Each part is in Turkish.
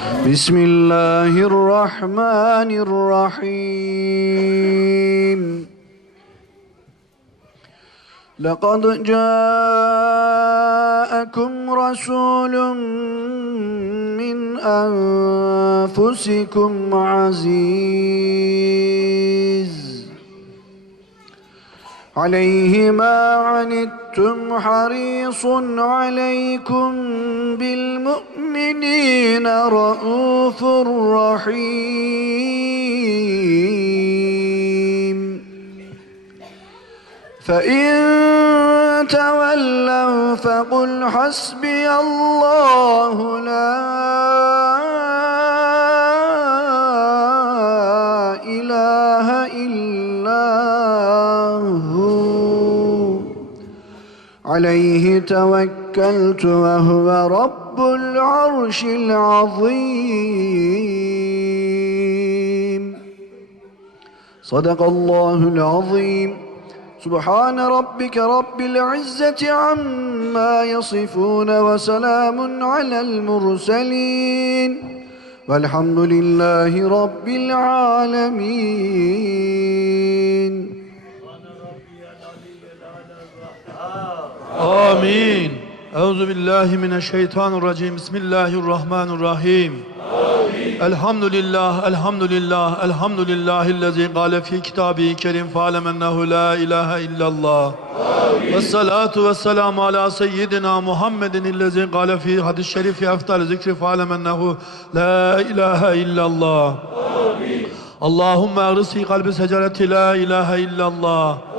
بسم الله الرحمن الرحيم. لقد جاءكم رسول من أنفسكم عزيز. عليه ما عنتم حريص عليكم بالمؤمنين رؤوف رحيم. فإن تولوا فقل حسبي الله لا عليه توكلت وهو رب العرش العظيم. صدق الله العظيم. سبحان ربك رب العزة عما يصفون وسلام على المرسلين. والحمد لله رب العالمين. Amin. Euzu billahi mineşşeytanirracim. Bismillahirrahmanirrahim. Amin. Elhamdülillah, elhamdülillah, elhamdülillahillezî gâle fî kitâbihi kerim fâlemennehu la ilahe illallah. Amin. Ve salatu ve ala seyyidina Muhammedin illezî gâle fî hadis-i şerifi eftal zikri fâlemennehu la ilahe illallah. Amin. Allahümme erisi kalbi secereti la ilahe illallah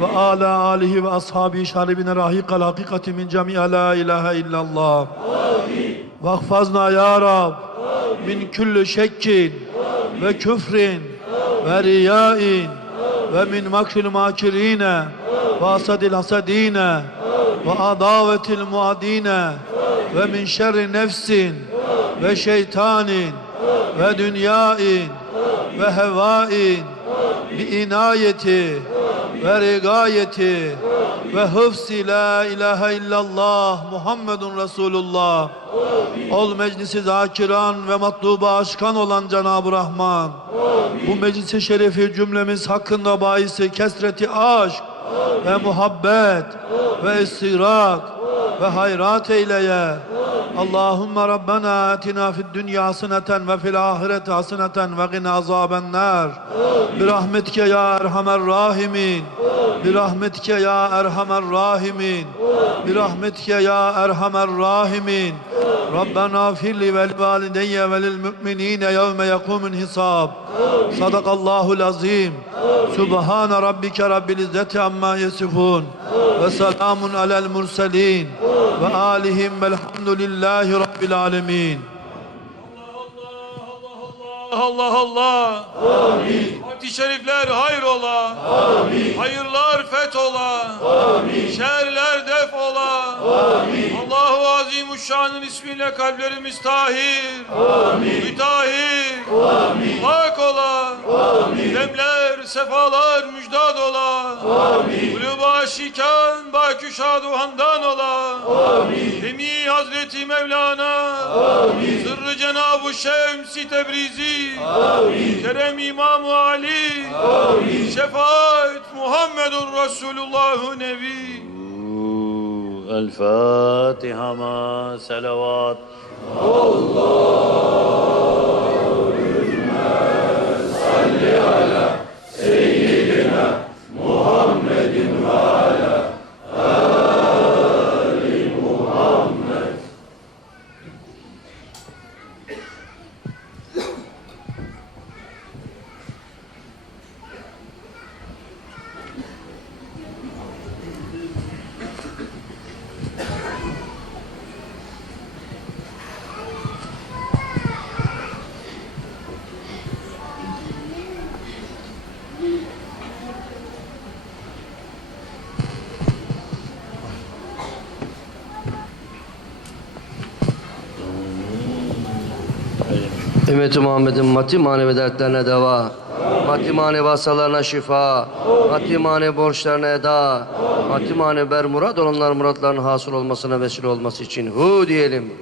ve ala alihi ve ashabi şaribine rahikal hakikati min cemi'a la ilahe illallah. Amin. Vakfazna ya Rab Amin. min külli şekkin Amin. ve küfrin Amin. ve riyain ve min makril makirine Amin. ve asadil hasadine Amin. ve adavetil muadine ve min şerri nefsin Amin. ve şeytanin Amin. ve dünyain Amin. ve hevain Amin. bi inayeti Amin ve rigayeti ve hıfzi la ilahe illallah Muhammedun Resulullah. Ol meclisi zakiran ve matluba aşkan olan Cenab-ı Rahman. Bu meclisi şerefi cümlemiz hakkında bahisi kesreti aşk ve muhabbet ve istirak ve hayrat eyleye. Allahümme Rabbena atina fid dünya sıneten ve fil ahireti haseneten ve gina azaben nar. Birahmetike ya erhamer rahimin. Birahmetike ya erhamer rahimin. Birahmetike ya erhamer rahimin. Rabbena firli vel valideyye velil mu'minine yevme yekumun hisab. Sadakallahul azim. Subhan rabbike rabbil izzeti amma yasifun. Ve selamun alel murselin. Ve alihim velhamdülillahi rabbil alemin. Allah Allah. Amin. Vakti şerifler hayrola. Amin. Hayırlar fethola. Amin. Şerler def ola. Amin. Allahu Azimuşşan'ın ismiyle kalplerimiz tahir. Amin. Mütahhir. Amin. Hak ola. Amin. Demler, sefalar müjdat ola. Amin. Kuluba şikan, baküşadu handan ola. Amin. Demi Hazreti Mevlana. Amin. Sırrı Cenab-ı Şems-i Tebrizi. Amin. Kerem İmam-ı Ali. Amin. Şefaat Muhammedun Resulullah Nebi. الفاتحة مع Lord. Ümmeti Muhammed'in maddi manevi dertlerine deva, maddi manevi hastalarına şifa, maddi manevi borçlarına eda, maddi manevi bermurad olanlar muratlarının hasıl olmasına vesile olması için hu diyelim.